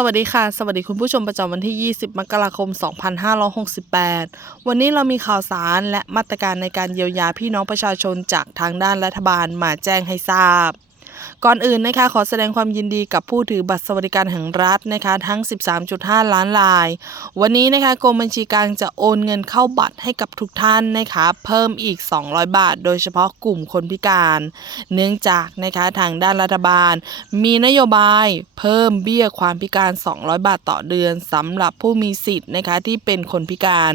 สวัสดีค่ะ สวัสดีคุณผู้ชมประจำวันที่ 20 มกราคม 2568 วันนี้เรามีข่าวสารและมาตรการในการเยียวยาพี่น้องประชาชนจากทางด้านรัฐบาลมาแจ้งให้ทราบ ก่อนอื่นนะคะขอแสดงความยินดีกับผู้ถือบัตรสวัสดิการแห่งรัฐนะคะทั้ง 13.5 ล้านราย วันนี้นะคะกรมบัญชีกลางจะโอนเงินเข้าบัตรให้กับทุกท่านนะคะเพิ่มอีก 200 บาท โดยเฉพาะกลุ่มคนพิการ เนื่องจากนะคะทางด้านรัฐบาล มีนโยบายเพิ่มเบี้ยความพิการ 200 บาทต่อเดือนสำหรับผู้มีสิทธิ์นะคะที่เป็นคนพิการ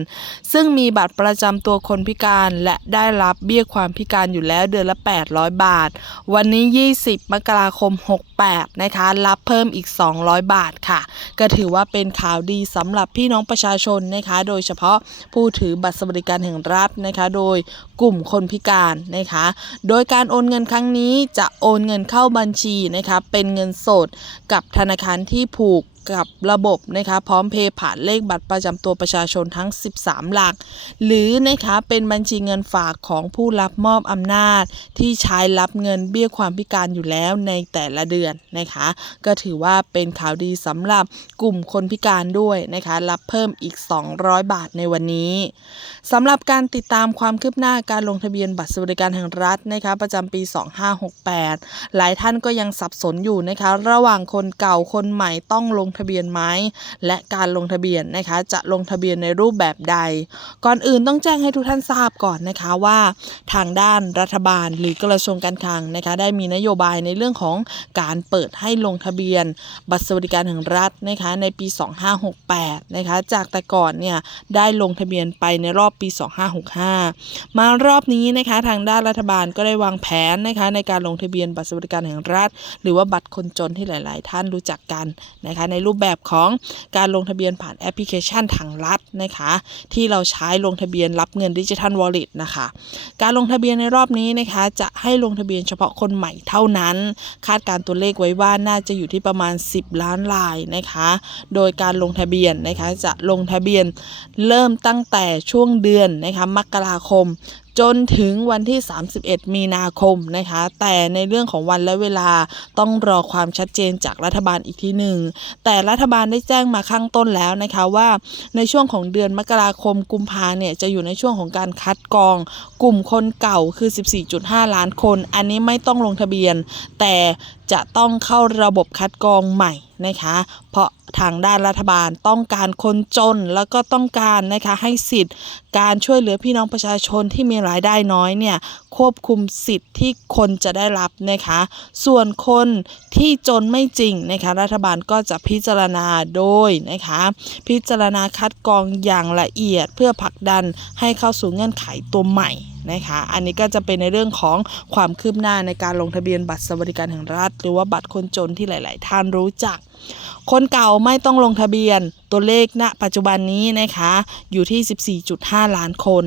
ซึ่งมีบัตรประจำตัวคนพิการและได้รับเบี้ยความพิการอยู่แล้วเดือนละ 800 บาท วันนี้ 20มกราคม 68 นะคะ รับเพิ่มอีก 200 บาทค่ะ ก็ถือว่าเป็นข่าวดีสำหรับพี่น้องประชาชนนะคะ โดยเฉพาะผู้ถือบัตรสวัสดิการแห่งรัฐนะคะ โดยกลุ่มคนพิการนะคะ โดยการโอนเงินครั้งนี้จะโอนเงินเข้าบัญชีนะคะ เป็นเงินสดกับธนาคารที่ผูก กับระบบนะคะพร้อมเพย์ผ่านเลขบัตรประจำตัวประชาชนทั้ง 13 หลัก หรือนะคะเป็นบัญชีเงินฝากของผู้รับมอบอำนาจ ที่ใช้รับเงินเบี้ยความพิการอยู่แล้วในแต่ละเดือนนะคะ ก็ถือว่าเป็นข่าวดีสำหรับกลุ่มคนพิการด้วยนะคะรับเพิ่มอีก 200 บาทในวันนี้สำหรับการติดตามความคืบหน้าการลงทะเบียนบัตรสวัสดิการแห่งรัฐนะคะประจำปี 2568 หลายท่านก็ยังสับสนอยู่นะคะระหว่างคนเก่าคนใหม่ต้องลงทะเบียนไหมและการลงทะเบียนนะคะจะลงทะเบียนในรูปแบบใด ก่อนอื่นต้องแจ้งให้ทุกท่านทราบก่อนนะคะว่า ทางด้านรัฐบาลหรือกระทรวงการคลังนะคะได้มีนโยบายในเรื่องของการเปิดให้ลงทะเบียน บัตรสวัสดิการแห่งรัฐนะคะในปี 2568นะคะจากแต่ก่อนเนี่ยได้ลงทะเบียนไปในรอบปี 2565 มารอบนี้นะคะทางด้านรัฐบาลก็ได้วางแผนนะคะในการลงทะเบียนบัตรสวัสดิการแห่งรัฐ หรือว่าบัตรคนจนที่หลาย ๆ ท่านรู้จักกันนะคะในรูปแบบของการลงทะเบียนผ่านแอปพลิเคชันทางรัฐนะคะ ที่เราใช้ลงทะเบียนรับเงินดิจิทัลวอลเล็ตนะคะ การลงทะเบียนในรอบนี้นะคะ จะให้ลงทะเบียนเฉพาะคนใหม่เท่านั้น คาดการตัวเลขไว้ว่าน่าจะอยู่ที่ประมาณ 10 ล้านรายนะคะ โดยการลงทะเบียนนะคะจะลงทะเบียนเริ่มตั้งแต่ช่วงเดือนนะคะมกราคม จนถึงวันที่ 31 มีนาคมนะคะ แต่ในเรื่องของวันและเวลาต้องรอความชัดเจนจากรัฐบาลอีกทีหนึ่ง แต่รัฐบาลได้แจ้งมาข้างต้นแล้วนะคะว่า ในช่วงของเดือนมกราคมกุมภาเนี่ยจะอยู่ในช่วงของการคัดกรอง กลุ่มคนเก่าคือ 14.5 ล้านคน อันนี้ไม่ต้องลงทะเบียน แต่ จะต้องเข้าระบบคัดกรองใหม่นะคะ เพราะทางด้านรัฐบาลต้องการคนจนแล้วก็ต้องการนะคะให้สิทธิ์ การช่วยเหลือพี่น้องประชาชนที่มีรายได้น้อยเนี่ยควบคุมสิทธิ์ที่คนจะได้รับนะคะ ส่วนคนที่จนไม่จริงนะคะ รัฐบาลก็จะพิจารณาโดยนะคะ พิจารณาคัดกรองอย่างละเอียดเพื่อผลักดันให้เข้าสู่เงื่อนไขตัวใหม่ นะคะอันนี้ก็จะเป็นในเรื่องของความคืบหน้าในการลงทะเบียนบัตรสวัสดิการแห่งรัฐ หรือว่าบัตรคนจนที่หลาย ๆ ท่านรู้จัก คนเก่าไม่ต้องลงทะเบียนตัวเลขณ ปัจจุบันนี้นะคะอยู่ที่ 14.5 ล้านคน